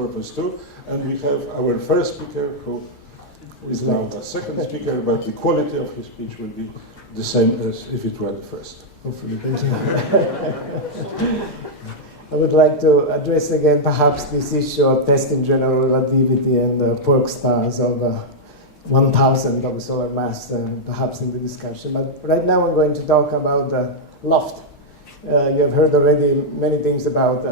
purpose too. And we have our first speaker, who is now the second speaker, but the quality of his speech will be the same as if it were the first. Hopefully, thank you. I would like to address again perhaps this issue of testing general relativity and Pork stars of 1,000 of solar mass, perhaps in the discussion. But right now I'm going to talk about LOFT. You have heard already many things about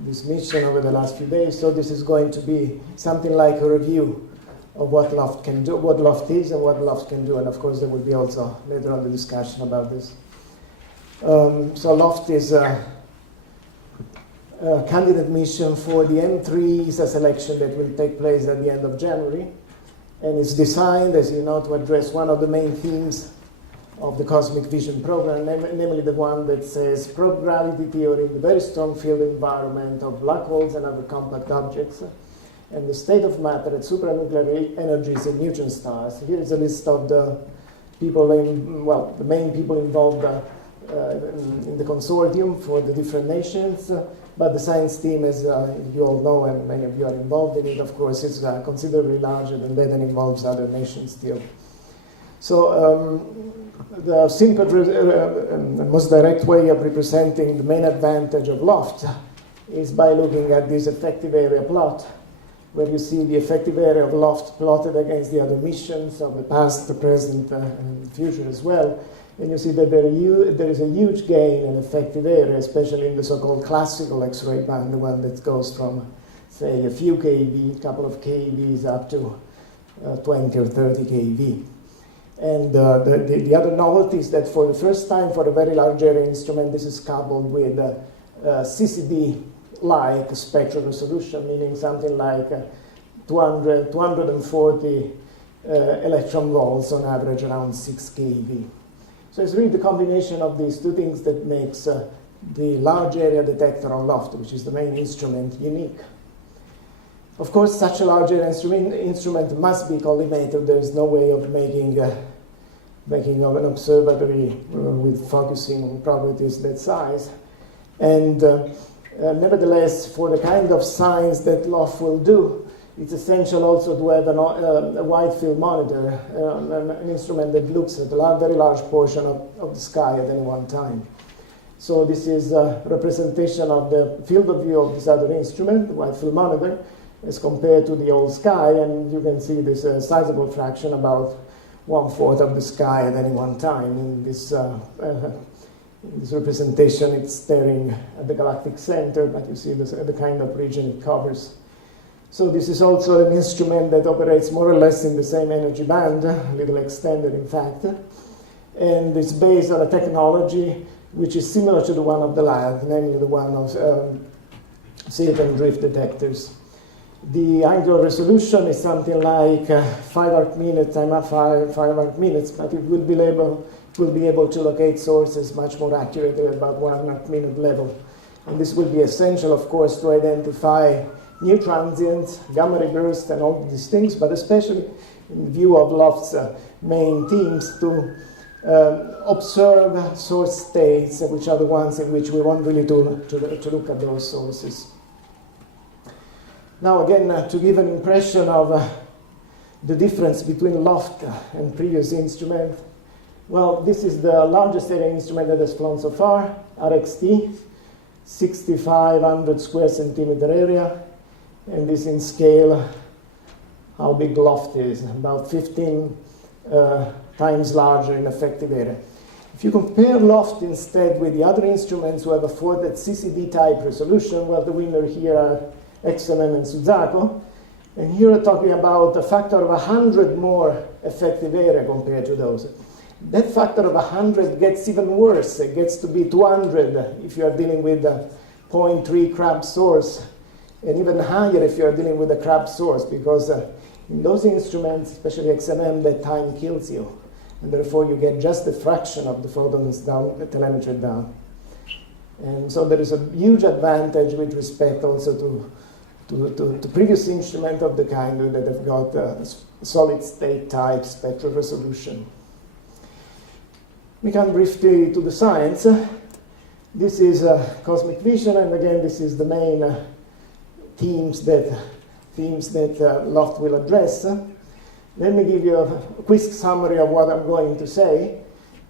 this mission over the last few days, so this is going to be something like a review of what LOFT can do, what LOFT is and what LOFT can do, and of course there will be also later on the discussion about this. So LOFT is a candidate mission for the M3 ESA selection that will take place at the end of January, and it's designed, as you know, to address one of the main themes of the cosmic vision program, namely the one that says probe gravity theory in the very strong field environment of black holes and other compact objects, and the state of matter at supranuclear energies in neutron stars. Here is a list of the people, the main people involved in the consortium for the different nations, but the science team, as you all know, and many of you are involved in it, of course, is considerably larger than that and involves other nations still. So the simple and most direct way of representing the main advantage of LOFT is by looking at this effective area plot, where you see the effective area of LOFT plotted against the other missions of the past, the present, and the future as well. And you see that there is a huge gain in effective area, especially in the so-called classical X-ray band, the one that goes from, say, a few keV, a couple of keVs, up to 20 or 30 keV. And the other novelty is that for the first time, for a very large area instrument, this is coupled with CCD-like spectral resolution, meaning something like 240 electron volts on average, around 6 keV. So it's really the combination of these two things that makes the large area detector on LOFT, which is the main instrument, unique. Of course, such a large area instrument must be collimated. There is no way of making of an observatory with focusing on properties that size. And nevertheless, for the kind of science that LOFT will do, it's essential also to have a wide field monitor, an instrument that looks at a very large portion of the sky at any one time. So this is a representation of the field of view of this other instrument, the wide field monitor, as compared to the whole sky, and you can see this sizable fraction, about 1/4 of the sky at any one time. In this representation, it's staring at the galactic center, but you see the kind of region it covers. So this is also an instrument that operates more or less in the same energy band, a little extended in fact, and it's based on a technology which is similar to the one of the lab, namely the one of silicon drift detectors. The angular resolution is something like 5 arc minutes times 5 arc minutes, but it will be able to locate sources much more accurately at about 1 arc minute level. And this will be essential, of course, to identify new transients, gamma ray bursts, and all these things, but especially in view of LOFT's main themes, to observe source states, which are the ones in which we want really to look at those sources. Now, again, to give an impression of the difference between LOFT and previous instrument, well, this is the largest area instrument that has flown so far, RXT, 6,500 square centimeter area, and this in scale, how big LOFT is, about 15 times larger in effective area. If you compare LOFT instead with the other instruments who have afforded CCD-type resolution, well, the winner here are XMM and Suzaku, and here we're talking about a factor of 100 more effective area compared to those. That factor of 100 gets even worse. It gets to be 200 if you are dealing with a 0.3 Crab source, and even higher if you are dealing with a Crab source, because in those instruments, especially XMM, that time kills you, and therefore you get just a fraction of the photons down, the telemetry down. And so there is a huge advantage with respect also to previous instruments of the kind that have got solid state type spectral resolution. We come briefly to the science. This is cosmic vision, and again, this is the main themes that Loft will address. Let me give you a quick summary of what I'm going to say.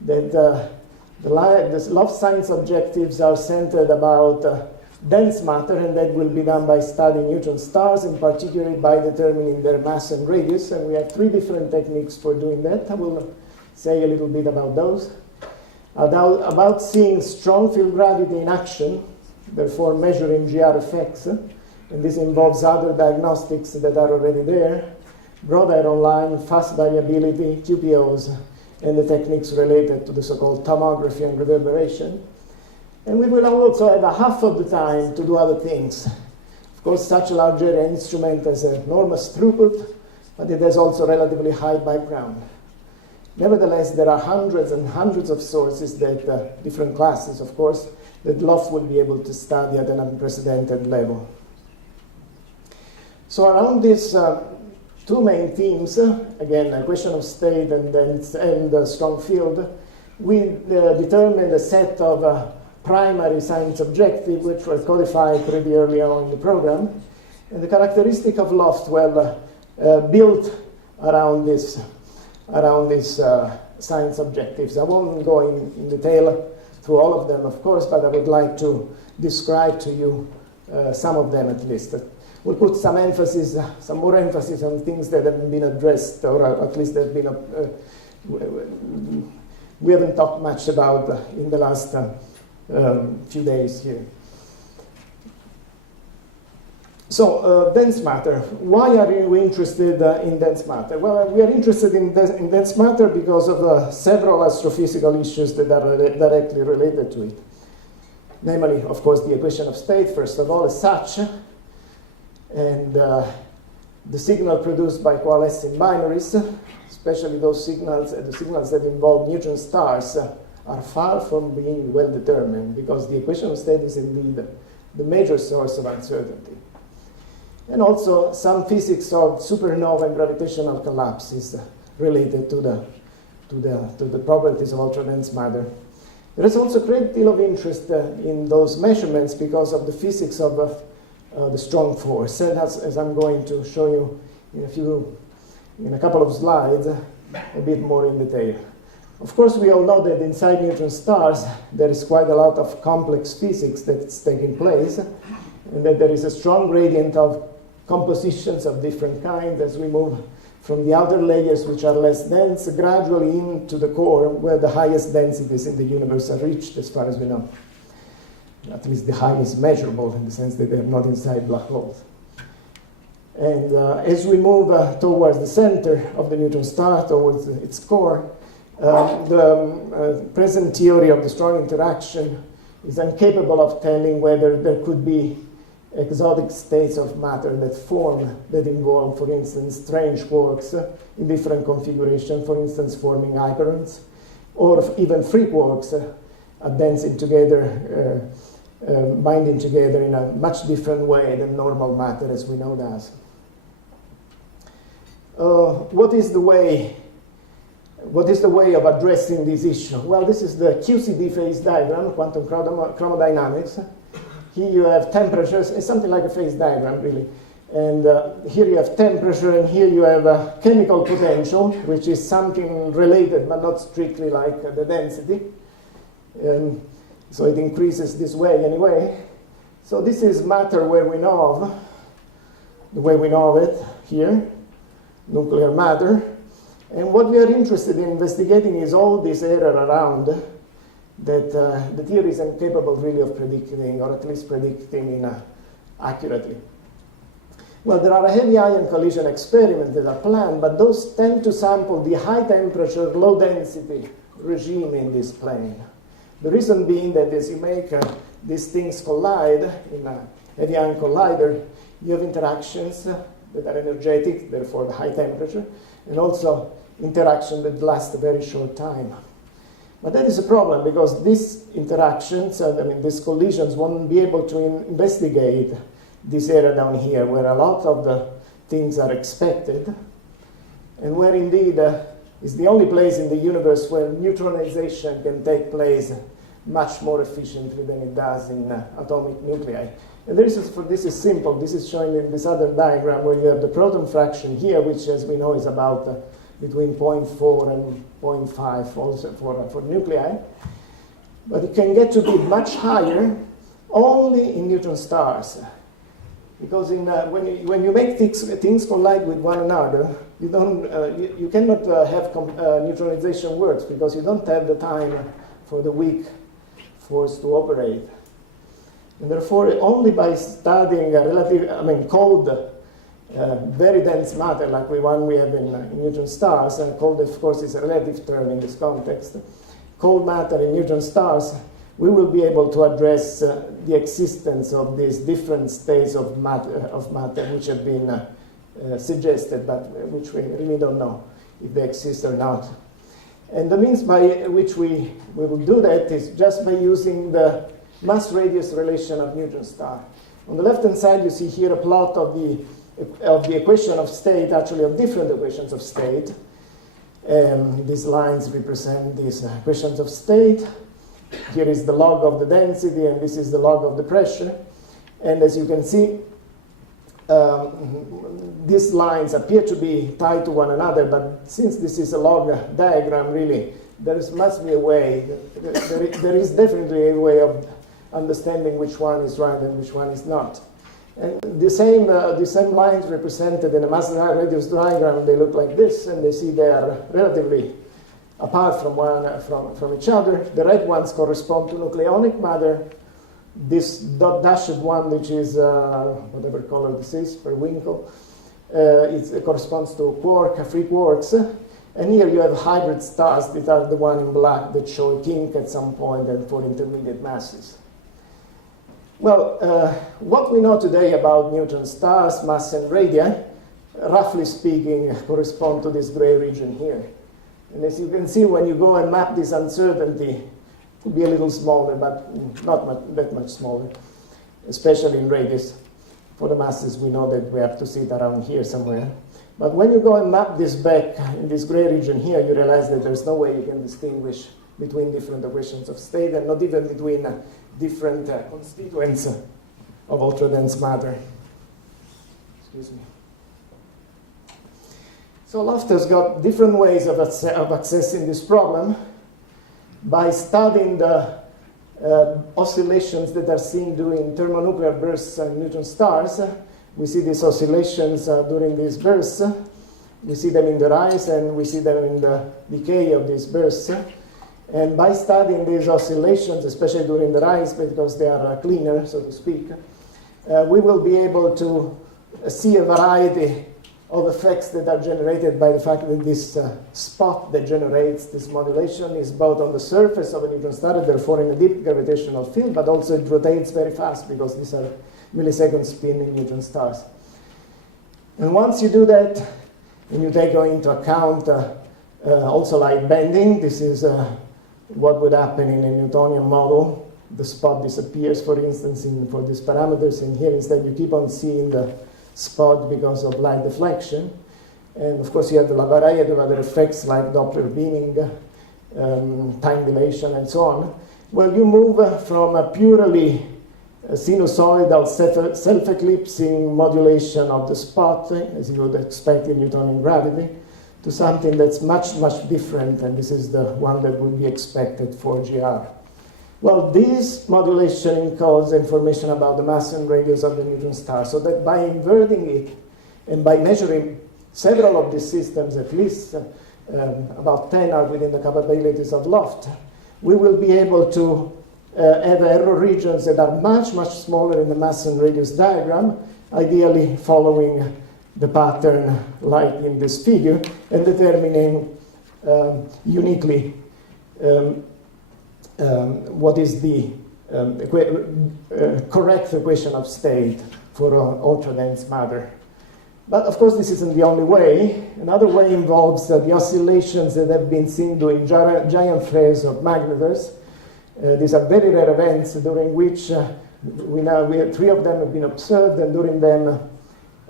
That the Loft science objectives are centered about dense matter, and that will be done by studying neutron stars, and particularly by determining their mass and radius. And we have 3 different techniques for doing that. I will say a little bit about those. About seeing strong field gravity in action, therefore measuring GR effects, and this involves other diagnostics that are already there, broad iron line, fast variability, QPOs, and the techniques related to the so-called tomography and reverberation. And we will also have a half of the time to do other things. Of course, such a large area instrument has enormous throughput, but it has also relatively high background. Nevertheless, there are hundreds and hundreds of sources that, different classes, of course, that Loft will be able to study at an unprecedented level. So around these 2 main themes, again, a question of state and strong field, we determined a set of primary science objectives which were codified pretty early on in the program. And the characteristic of Loft, well, built around these science objectives. I won't go in detail through all of them, of course, but I would like to describe to you some of them at least. We'll put some more emphasis on things that haven't been addressed, or at least that have been, we haven't talked much about in the last few days here. So, dense matter. Why are you interested in dense matter? Well, we are interested in dense matter because of several astrophysical issues that are directly related to it. Namely, of course, the equation of state, first of all, is such, and the signal produced by coalescing binaries, especially those signals, the signals that involve neutron stars, are far from being well determined, because the equation of state is indeed the major source of uncertainty. And also some physics of supernova and gravitational collapse is related to the properties of ultra-dense matter. There is also a great deal of interest in those measurements because of the physics of the strong force, and as I'm going to show you in a couple of slides, a bit more in detail. Of course, we all know that inside neutron stars there is quite a lot of complex physics that's taking place, and that there is a strong gradient of compositions of different kinds as we move from the outer layers, which are less dense, gradually into the core, where the highest densities in the universe are reached, as far as we know. At least the highest measurable, in the sense that they're not inside black holes. And as we move towards the center of the neutron star, towards its core, the present theory of the strong interaction is incapable of telling whether there could be exotic states of matter that involve, for instance, strange quarks in different configurations, for instance, forming hyperons, or even free quarks dancing together, binding together in a much different way than normal matter as we know that. What is the way of addressing this issue? Well, this is the QCD phase diagram, quantum chromodynamics. Here you have temperatures. It's something like a phase diagram, really. And here you have temperature, and here you have a chemical potential, which is something related, but not strictly like the density. So it increases this way anyway. So this is matter where we know of, the way we know of it here, nuclear matter. And what we are interested in investigating is all this area around that the theory is incapable really of predicting, or at least predicting accurately. Well, there are heavy ion collision experiments that are planned, but those tend to sample the high temperature, low density regime in this plane. The reason being that as you make these things collide in a heavy ion collider, you have interactions that are energetic, therefore the high temperature, and also interaction that lasts a very short time. But that is a problem, because these interactions, these collisions, won't be able to investigate this area down here, where a lot of the things are expected, and where indeed is the only place in the universe where neutronization can take place much more efficiently than it does in atomic nuclei. And this is simple. This is shown in this other diagram where you have the proton fraction here, which, as we know, is about between 0.4 and 0.5 also for nuclei. But it can get to be much higher only in neutron stars. Because when you make things collide with one another, you cannot have neutralization works because you don't have the time for the weak force to operate. And therefore, only by studying cold, very dense matter like the one we have in neutron stars, and cold, of course, is a relative term in this context, cold matter in neutron stars, we will be able to address the existence of these different states of matter which have been suggested, but which we really don't know if they exist or not. And the means by which we will do that is just by using the mass-radius relation of neutron star. On the left-hand side, you see here a plot of the equation of state, actually of different equations of state. These lines represent these equations of state. Here is the log of the density, and this is the log of the pressure. And as you can see, these lines appear to be tied to one another, but since this is a log diagram, really, there must be a way. There is definitely a way of understanding which one is right and which one is not. And the same lines represented in a mass radius diagram, they look like this, and they are relatively apart from each other. The red ones correspond to nucleonic matter. This dashed one, which is whatever color this is, periwinkle, it corresponds to free quarks. And here you have hybrid stars that are the one in black that show a kink at some point and for intermediate masses. Well, what we know today about neutron stars, mass and radii, roughly speaking, correspond to this gray region here. And as you can see, when you go and map this uncertainty, it could be a little smaller, but not that much smaller, especially in radius. For the masses, we know that we have to see it around here somewhere. But when you go and map this back in this gray region here, you realize that there's no way you can distinguish between different equations of state, and not even between different constituents of ultra-dense matter. Excuse me. So Loftus got different ways of accessing this problem by studying the oscillations that are seen during thermonuclear bursts in neutron stars. We see these oscillations during these bursts. We see them in the rise, and we see them in the decay of these bursts. And by studying these oscillations, especially during the rise, because they are cleaner, so to speak, we will be able to see a variety of effects that are generated by the fact that this spot that generates this modulation is both on the surface of a neutron star, therefore in a deep gravitational field, but also it rotates very fast because these are millisecond spinning neutron stars. And once you do that, and you take into account also light bending, this is what would happen in a Newtonian model. The spot disappears, for instance, for these parameters, and here instead you keep on seeing the spot because of light deflection. And of course you have a variety of other effects like Doppler beaming, time dilation, and so on. Well, you move from a purely sinusoidal self-eclipsing modulation of the spot, as you would expect in Newtonian gravity, to something that's much, much different, and this is the one that would be expected for GR. Well, this modulation encodes information about the mass and radius of the neutron star, so that by inverting it and by measuring several of these systems, at least about 10 are within the capabilities of Loft, we will be able to have error regions that are much, much smaller in the mass and radius diagram, ideally following the pattern like in this figure, and determining uniquely what is the correct equation of state for ultra-dense matter. But of course, this isn't the only way. Another way involves the oscillations that have been seen during giant flares of magnetars. These are very rare events during which three of them have been observed, and during them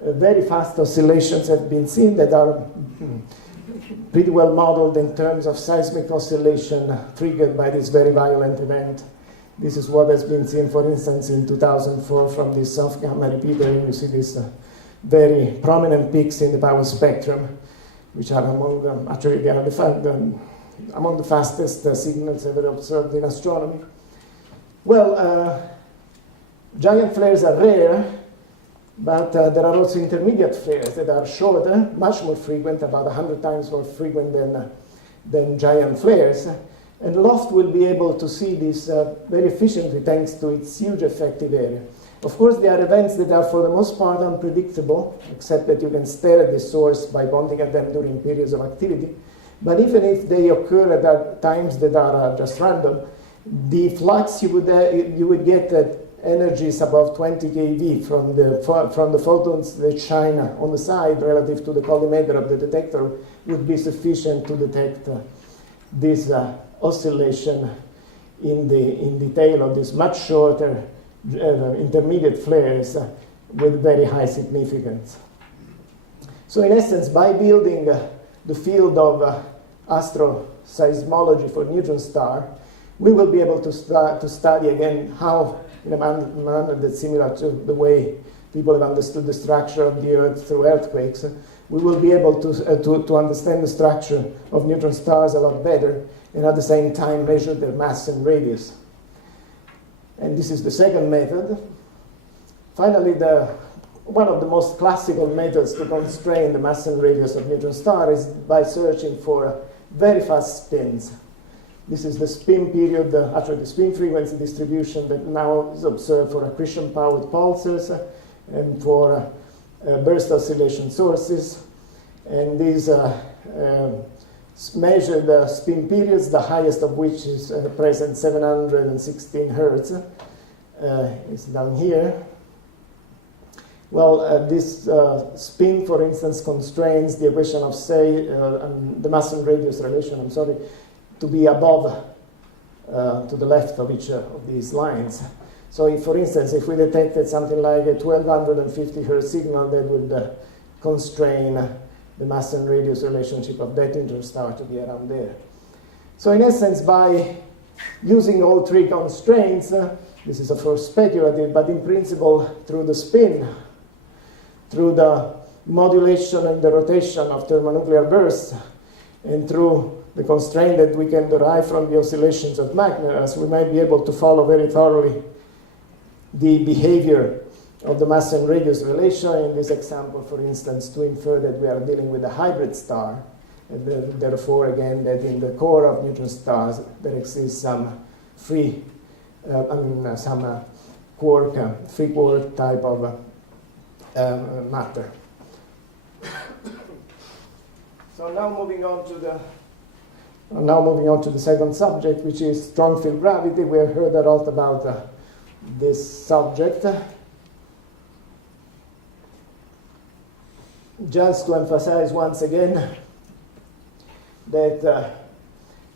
very fast oscillations have been seen that are pretty well modeled in terms of seismic oscillation triggered by this very violent event. This is what has been seen, for instance, in 2004 from this soft gamma repeater. You see these very prominent peaks in the power spectrum, which are among them, actually they are among the fastest signals ever observed in astronomy. Well, giant flares are rare, but there are also intermediate flares that are shorter, much more frequent, about 100 times more frequent than giant flares. And LOFT will be able to see this very efficiently thanks to its huge effective area. Of course, there are events that are for the most part unpredictable, except that you can stare at the source by pointing at them during periods of activity. But even if they occur at times that are just random, the flux you would get at energies above 20 keV from the photons that shine on the side relative to the collimator of the detector would be sufficient to detect this oscillation in detail of these much shorter intermediate flares with very high significance. So in essence, by building the field of astroseismology for neutron star, we will be able to start to study again how, in a manner that's similar to the way people have understood the structure of the Earth through earthquakes, we will be able to understand the structure of neutron stars a lot better, and at the same time measure their mass and radius. And this is the second method. Finally, one of the most classical methods to constrain the mass and radius of neutron star is by searching for very fast spins. This is the spin period, actually the spin frequency distribution that now is observed for accretion-powered pulsars and for burst oscillation sources. And these measured spin periods, the highest of which is present 716 Hertz, is down here. Well, this spin, for instance, constrains the equation of, say, the mass and radius relation, to be above, to the left of each of these lines. So if, for instance, if we detected something like a 1250 Hertz signal, that would constrain the mass and radius relationship of that neutron star to be around there. So in essence, by using all three constraints, this is of course speculative, but in principle, through the spin, through the modulation and the rotation of thermonuclear bursts, and through the constraint that we can derive from the oscillations of magnetars, we might be able to follow very thoroughly the behavior of the mass and radius relation. In this example, for instance, to infer that we are dealing with a hybrid star, and therefore, again, that in the core of neutron stars there exists some free quark type of matter. So now moving on to the second subject, which is strong field gravity. We have heard a lot about this subject. Just to emphasize once again that,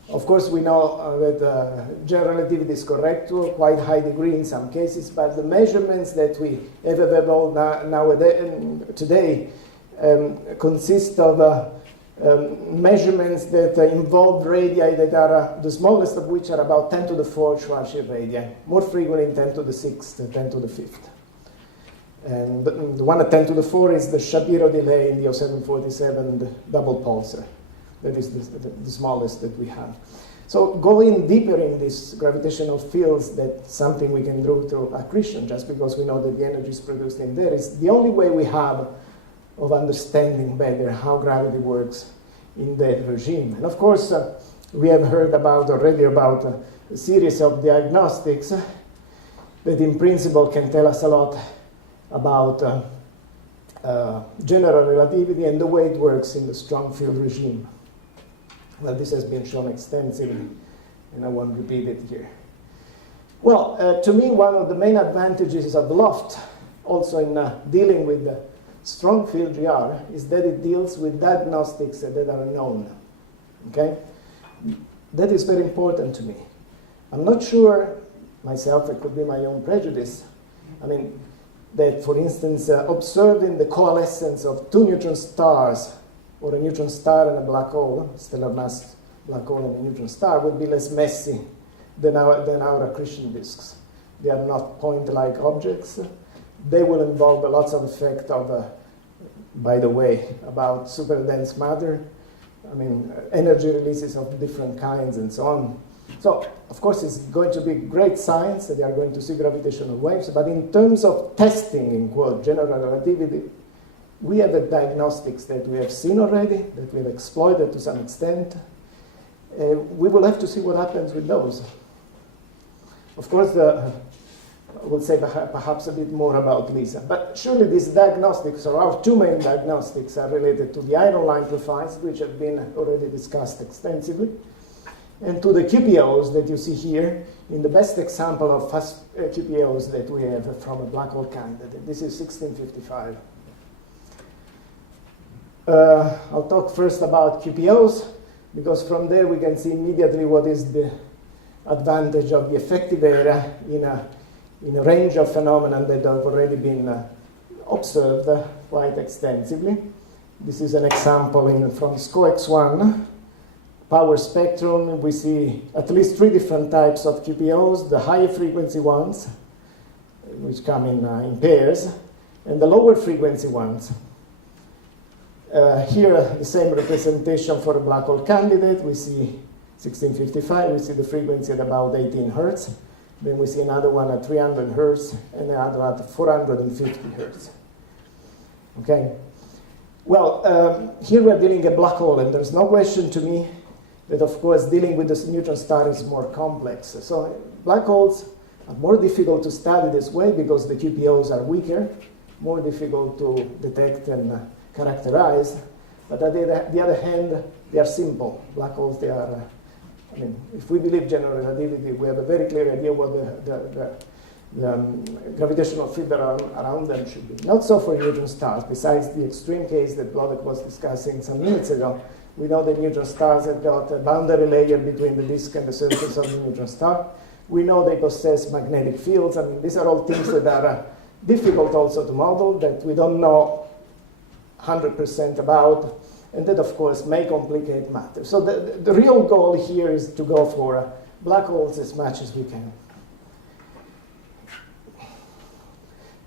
of course, we know that general relativity is correct to a quite high degree in some cases, but the measurements that we have available today consist of measurements that involve radii that are the smallest of which are about 10 to the 4 Schwarzschild radii, more frequently 10 to the 6th, 10 to the 5th. And the one at 10 to the 4 is the Shapiro delay in the 0747 double pulsar. That is the smallest that we have. So going deeper in these gravitational fields, that's something we can do through accretion, just because we know that the energy is produced in there, is the only way we have of understanding better how gravity works in that regime. And of course, we have heard already about a series of diagnostics that in principle can tell us a lot about general relativity and the way it works in the strong field regime. Well, this has been shown extensively, and I won't repeat it here. Well, to me, one of the main advantages of LOFT, also in dealing with the strong field GR, is that it deals with diagnostics that are known. Okay? That is very important to me. I'm not sure myself, it could be my own prejudice, that, for instance, observing the coalescence of two neutron stars, or a neutron star and a black hole, stellar mass black hole and a neutron star, would be less messy than our accretion disks. They are not point-like objects. They will involve lots of effect of, by the way, about superdense matter. I mean, energy releases of different kinds and so on. So, of course, it's going to be great science that they are going to see gravitational waves, but in terms of testing, in quote, general relativity, we have the diagnostics that we have seen already, that we have exploited to some extent. We will have to see what happens with those. Of course, I will say perhaps a bit more about LISA. But surely these diagnostics, or our two main diagnostics, are related to the iron line profiles, which have been already discussed extensively, and to the QPOs that you see here in the best example of fast QPOs that we have from a black hole candidate. This is 1655. I'll talk first about QPOs, because from there we can see immediately what is the advantage of the effective area in a range of phenomena that have already been observed quite extensively. This is an example from SCOX1 power spectrum. We see at least three different types of QPOs, the higher frequency ones, which come in pairs, and the lower frequency ones. Here, the same representation for a black hole candidate. We see 1655, we see the frequency at about 18 hertz. Then we see another one at 300 hertz and another at 450 hertz. Okay. Well, here we're dealing a black hole, and there's no question to me that, of course, dealing with this neutron star is more complex. So black holes are more difficult to study this way because the QPOs are weaker, more difficult to detect and characterize. But on the other hand, they are simple. Black holes, they are, I mean, if we believe general relativity, we have a very clear idea what the gravitational field around them should be. Not so for neutron stars. Besides the extreme case that Włodek was discussing some minutes ago, we know that neutron stars have got a boundary layer between the disk and the surface of the neutron star. We know they possess magnetic fields. I mean, these are all things that are difficult also to model, that we don't know 100% about, and that, of course, may complicate matter. So the real goal here is to go for black holes as much as we can.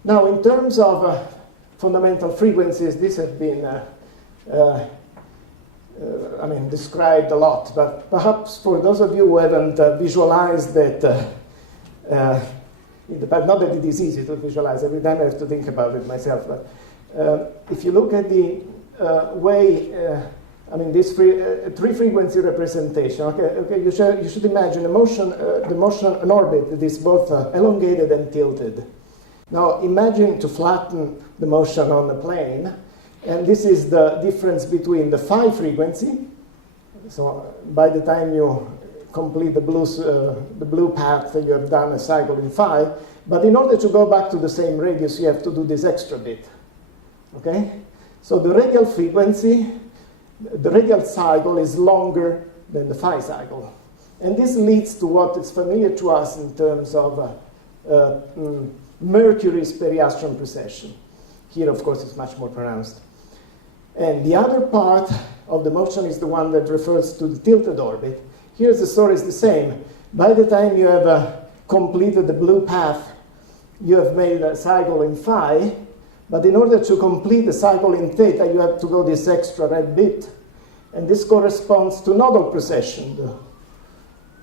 Now, in terms of fundamental frequencies, these have been described a lot, but perhaps for those of you who haven't visualized that, not that it is easy to visualize, every time I have to think about it myself, but if you look at the way, this three-frequency representation, okay, you should imagine an orbit that is both elongated and tilted. Now, imagine to flatten the motion on the plane, and this is the difference between the phi frequency. So by the time you complete the blue path, you have done a cycle in phi. But in order to go back to the same radius, you have to do this extra bit. Okay? So the radial frequency, the radial cycle is longer than the phi cycle. And this leads to what is familiar to us in terms of Mercury's periastron precession. Here, of course, it's much more pronounced. And the other part of the motion is the one that refers to the tilted orbit. Here, the story is the same. By the time you have completed the blue path, you have made a cycle in phi, but in order to complete the cycle in theta, you have to go this extra red bit. And this corresponds to nodal precession,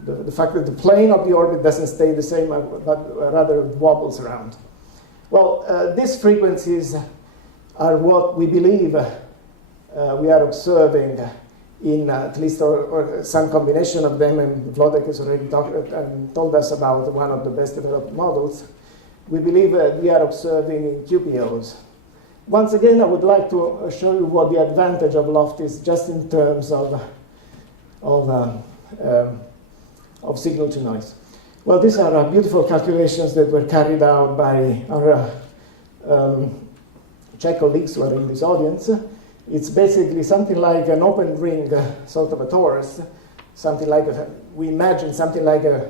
the fact that the plane of the orbit doesn't stay the same, but rather wobbles around. Well, these frequencies are what we believe we are observing in at least or some combination of them, and Włodek has already told us about one of the best developed models. We believe we are observing in QPOs. Once again, I would like to show you what the advantage of loft is just in terms of signal to noise. Well, these are beautiful calculations that were carried out by our Czech colleagues who are in this audience. It's basically something like an open ring, sort of a torus, something like we imagine something like a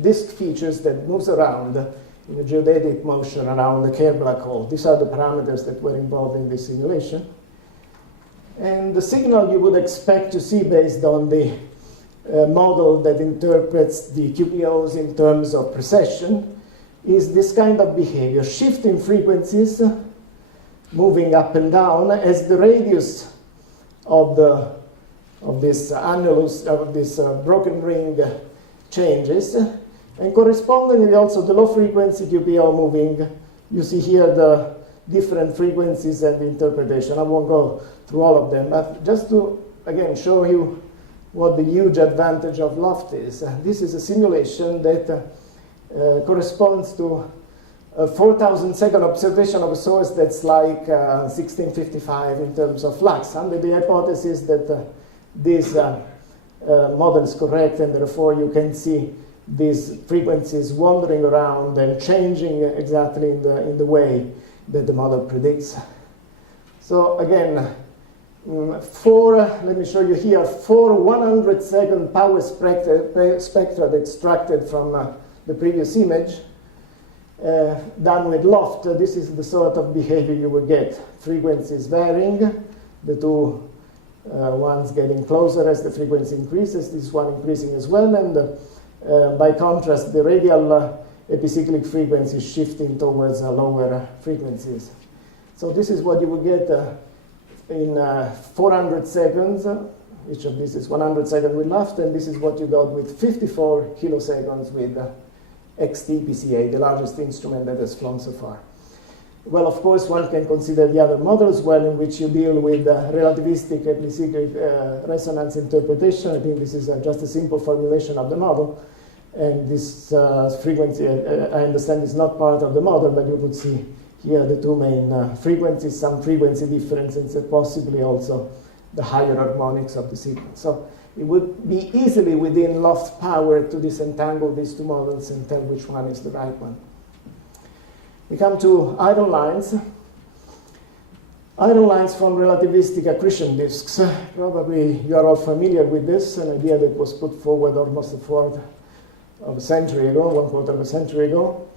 disk features that moves around in a geodetic motion around the Kerr black hole. These are the parameters that were involved in this simulation. And the signal you would expect to see based on the model that interprets the QPOs in terms of precession is this kind of behavior, shifting frequencies, moving up and down as the radius of this annulus, of this broken ring changes, and correspondingly also the low frequency QPO moving. You see here the different frequencies and the interpretation. I won't go through all of them, but just to again show you what the huge advantage of loft is. This is a simulation that corresponds to a 4,000 second observation of a source that's like 1655 in terms of flux, under the hypothesis that this model is correct, and therefore you can see these frequencies wandering around and changing exactly in the way that the model predicts. So again, let me show you here, 4 100-second power spectra extracted from the previous image, done with loft. This is the sort of behavior you will get. Frequencies varying, the two ones getting closer as the frequency increases, this one increasing as well, and by contrast, the radial epicyclic frequency is shifting towards lower frequencies. So this is what you will get in 400 seconds. Each of these is 100 seconds with loft, and this is what you got with 54 kiloseconds with XT-PCA, the largest instrument that has flown so far. Well, of course, one can consider the other models well, in which you deal with relativistic epicyclic resonance interpretation. I think this is just a simple formulation of the model. And this frequency, I understand, is not part of the model, but you could see here the two main frequencies, some frequency differences, and possibly also the higher harmonics of the signal. So it would be easily within loft power to disentangle these two models and tell which one is the right one. We come to iron lines. Iron lines from relativistic accretion disks. Probably you are all familiar with this, an idea that was put forward almost a quarter of a century ago.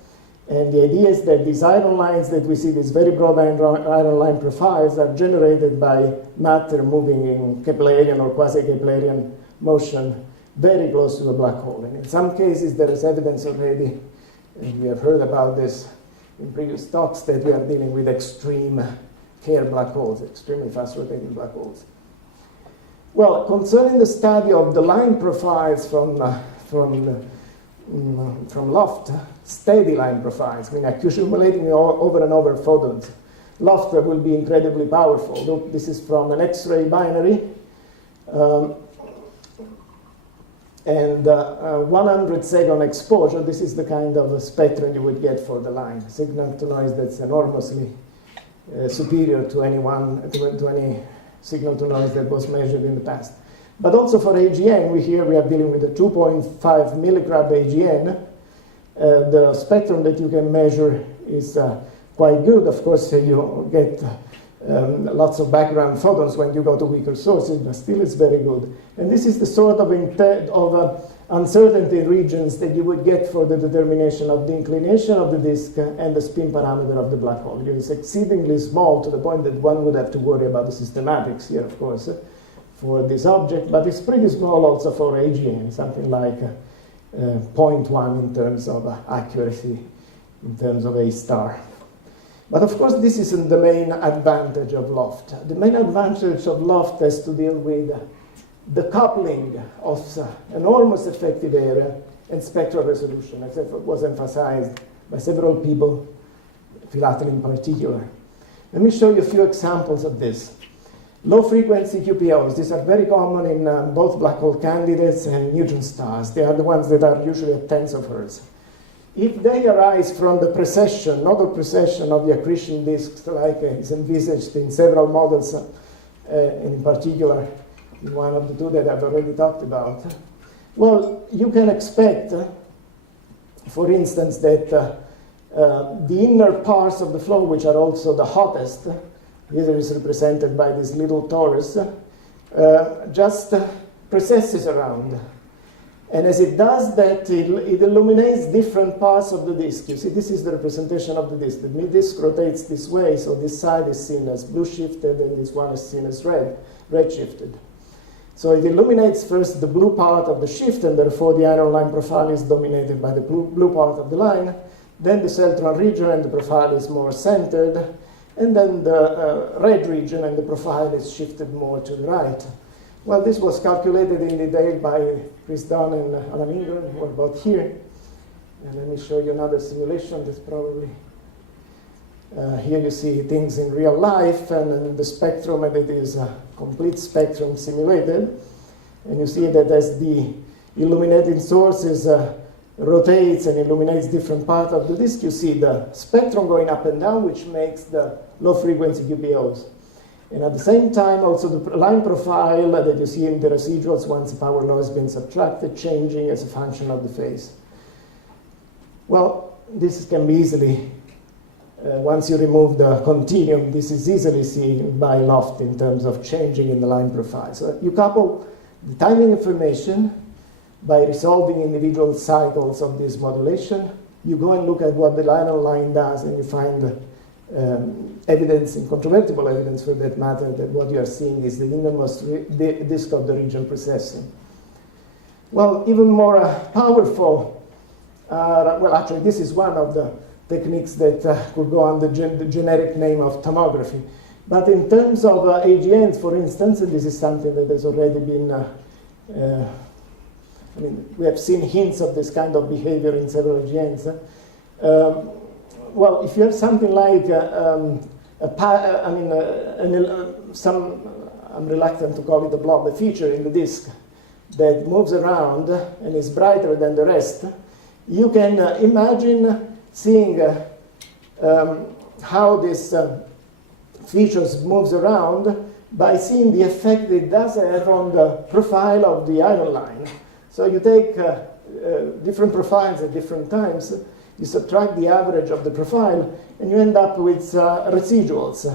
And the idea is that these iron lines that we see, these very broad iron line profiles, are generated by matter moving in Keplerian or quasi-Keplerian motion very close to a black hole. And in some cases, there is evidence already, and we have heard about this in previous talks, that we are dealing with extreme Kerr black holes, extremely fast rotating black holes. Well, concerning the study of the line profiles from loft, steady line profiles, I mean accumulating over and over photons, loft will be incredibly powerful. Look, this is from an X-ray binary, and 100-second exposure. This is the kind of spectrum you would get for the line. Signal to noise that's enormously superior to any signal to noise that was measured in the past. But also for AGN, we are dealing with a 2.5 milligrab AGN. The spectrum that you can measure is quite good. Of course, you get lots of background photons when you go to weaker sources, but still it's very good. And this is the sort of uncertainty regions that you would get for the determination of the inclination of the disk and the spin parameter of the black hole. It's exceedingly small to the point that one would have to worry about the systematics here, of course, for this object, but it's pretty small also for AGN, something like 0.1 in terms of accuracy, in terms of A star. But of course, this isn't the main advantage of loft. The main advantage of loft has to deal with the coupling of enormous effective area and spectral resolution, as it was emphasized by several people, Philatel in particular. Let me show you a few examples of this. Low-frequency QPOs, these are very common in both black hole candidates and neutron stars. They are the ones that are usually at tens of hertz. If they arise from the precession, nodal precession of the accretion disks, like is envisaged in several models, in particular in one of the two that I've already talked about, well, you can expect, for instance, that the inner parts of the flow, which are also the hottest, here is represented by this little torus, just precesses around. And as it does that, it illuminates different parts of the disk. You see, this is the representation of the disk. The disk rotates this way, so this side is seen as blue shifted, and this one is seen as red shifted. So it illuminates first the blue part of the shift, and therefore the iron line profile is dominated by the blue part of the line. Then the central region, and the profile is more centered. And then the red region, and the profile is shifted more to the right. Well, this was calculated in detail by Chris Dunn and Alan Ingram, who are both here. And let me show you another simulation that's probably... here you see things in real life, and the spectrum, and it is a complete spectrum simulated. And you see that as the illuminating sources rotates and illuminates different parts of the disk, you see the spectrum going up and down, which makes the low-frequency QPOs. And at the same time, also the line profile that you see in the residuals once the power law has been subtracted, changing as a function of the phase. Well, this can be easily, once you remove the continuum, this is easily seen by Loft in terms of changing in the line profile. So you couple the timing information by resolving individual cycles of this modulation. You go and look at what the iron line does, and you find evidence, incontrovertible evidence for that matter, that what you are seeing is the innermost disk of the region processing. Well, even more powerful, well, actually, this is one of the techniques that could go under the generic name of tomography. But in terms of AGNs, for instance, and this is something that has already been, I mean, we have seen hints of this kind of behavior in several AGNs. Well, if you have something like I'm reluctant to call it a blob, a feature in the disk that moves around and is brighter than the rest, you can imagine seeing how this features moves around by seeing the effect it does have on the profile of the iron line. So you take different profiles at different times, you subtract the average of the profile, and you end up with residuals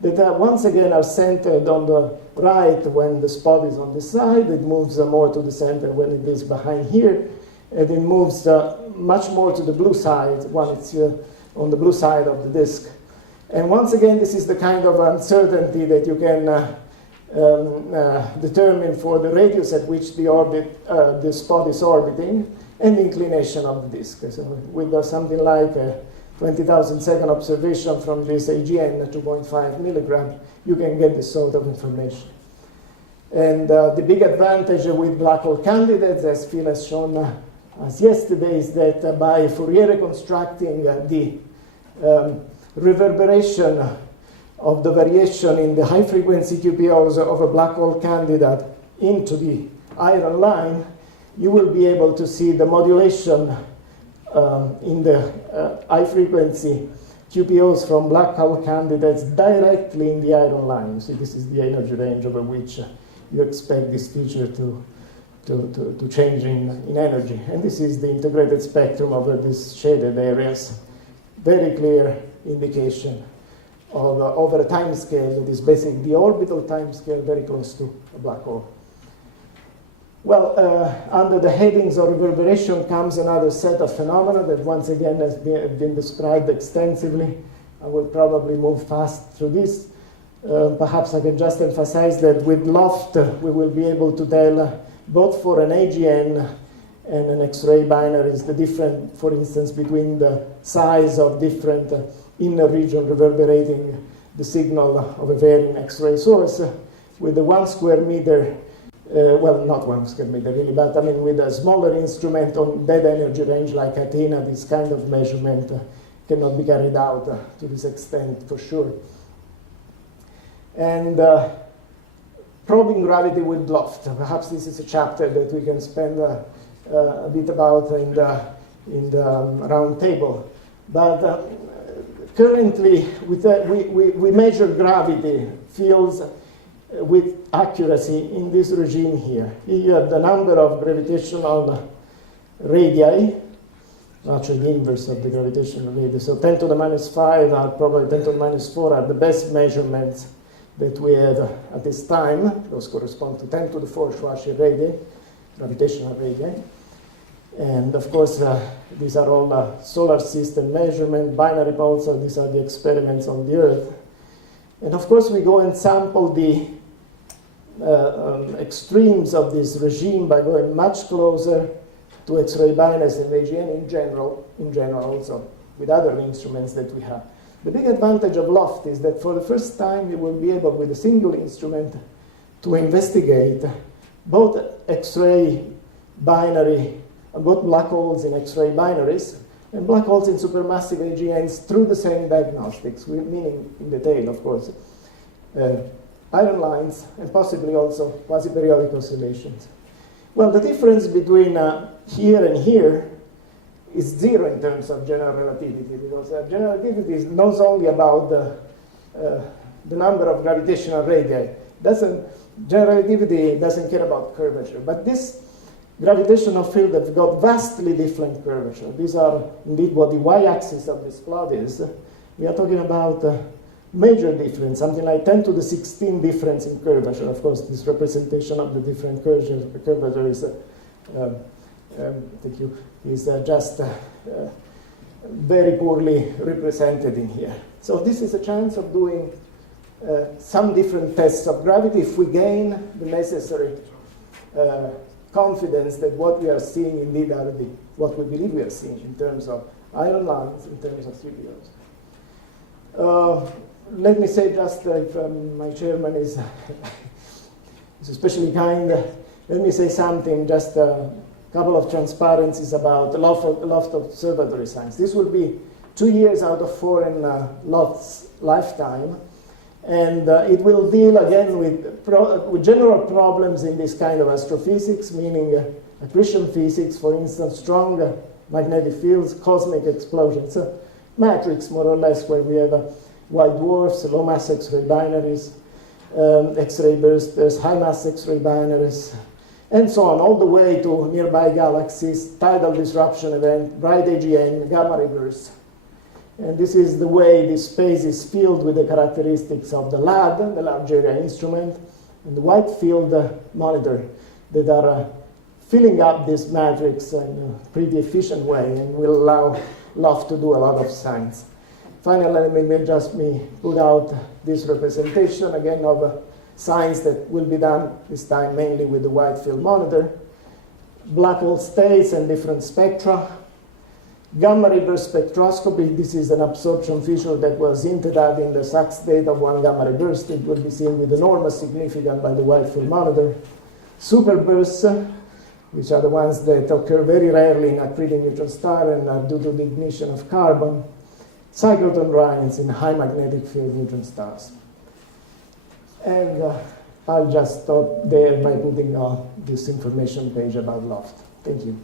that once again are centered on the right when the spot is on the side. It moves more to the center when it is behind here, and it moves much more to the blue side when it's on the blue side of the disk. And once again, this is the kind of uncertainty that you can determine for the radius at which the spot is orbiting, and the inclination of the disk. So with something like a 20,000 second observation from this AGN 2.5 milligram, you can get this sort of information. And the big advantage with black hole candidates, as Phil has shown us yesterday, is that by Fourier reconstructing the reverberation of the variation in the high frequency QPOs of a black hole candidate into the iron line, you will be able to see the modulation in the high frequency QPOs from black hole candidates directly in the iron line. So this is the energy range over which you expect this feature to change in energy. And this is the integrated spectrum over these shaded areas. Very clear indication of over a time scale that is basically the orbital time scale very close to a black hole. Well, under the headings of reverberation comes another set of phenomena that once again has been described extensively. I will probably move fast through this. Perhaps I can just emphasize that with Loft, we will be able to tell both for an AGN and an X-ray binaries the difference, for instance, between the size of different inner region reverberating the signal of a varying X-ray source with the 1 square meter. Well, not 1 square meter really, but I mean with a smaller instrument on dead energy range like Athena, this kind of measurement cannot be carried out to this extent for sure. And probing gravity with Loft. Perhaps this is a chapter that we can spend a bit about in the round table. But currently, we measure gravity fields with accuracy in this regime here. Here you have the number of gravitational radii, actually the inverse of the gravitational radii. So 10 to the minus 5 are probably 10 to the minus 4 are the best measurements that we have at this time. Those correspond to 10 to the 4 Schwarzschild radii, gravitational radii. And of course, these are all solar system measurement, binary pulsar. These are the experiments on the Earth. And of course, we go and sample the extremes of this regime by going much closer to X-ray binaries and AGN in general also with other instruments that we have. The big advantage of LOFT is that for the first time you will be able with a single instrument to investigate both X-ray binary, both black holes in X-ray binaries and black holes in supermassive AGNs through the same diagnostics, meaning in detail, of course, iron lines and possibly also quasi-periodic oscillations. Well, the difference between here and here is zero in terms of general relativity, because general relativity is not only about the number of gravitational radii. General relativity doesn't care about curvature, but this gravitational field have got vastly different curvature. These are indeed what the y-axis of this plot is. We are talking about major difference, something like 10 to the 16 difference in curvature. Of course, this representation of the different curvature is thank you, is just very poorly represented in here. So this is a chance of doing some different tests of gravity if we gain the necessary confidence that what we are seeing indeed are what we believe we are seeing in terms of iron lines, in terms of CPOs. Let me say just, if my chairman is especially kind, let me say something, just a couple of transparencies about the Large Observatory science. This will be 2 years out of 4 in LOFT's lifetime, and it will deal again with general problems in this kind of astrophysics, meaning accretion physics, for instance, strong magnetic fields, cosmic explosions, matrix more or less, where we have white dwarfs, low mass X-ray binaries, X-ray bursters, high mass X-ray binaries, and so on, all the way to nearby galaxies, tidal disruption event, bright AGN, gamma ray bursts. And this is the way this space is filled with the characteristics of the LAD, the large area instrument, and the wide field monitor that are filling up this matrix in a pretty efficient way and will allow LOFT to do a lot of science. Finally, let me just put out this representation again of science that will be done this time mainly with the wide field monitor. Black hole states and different spectra. Gamma ray burst spectroscopy, this is an absorption feature that was hinted at in the SAC state of one gamma ray burst. It will be seen with enormous significance by the wide field monitor. Superbursts, which are the ones that occur very rarely in accreting neutron star and are due to the ignition of carbon. Cyclotron Ryans in high magnetic field neutron stars. And I'll just stop there by putting this information page about LOFT. Thank you.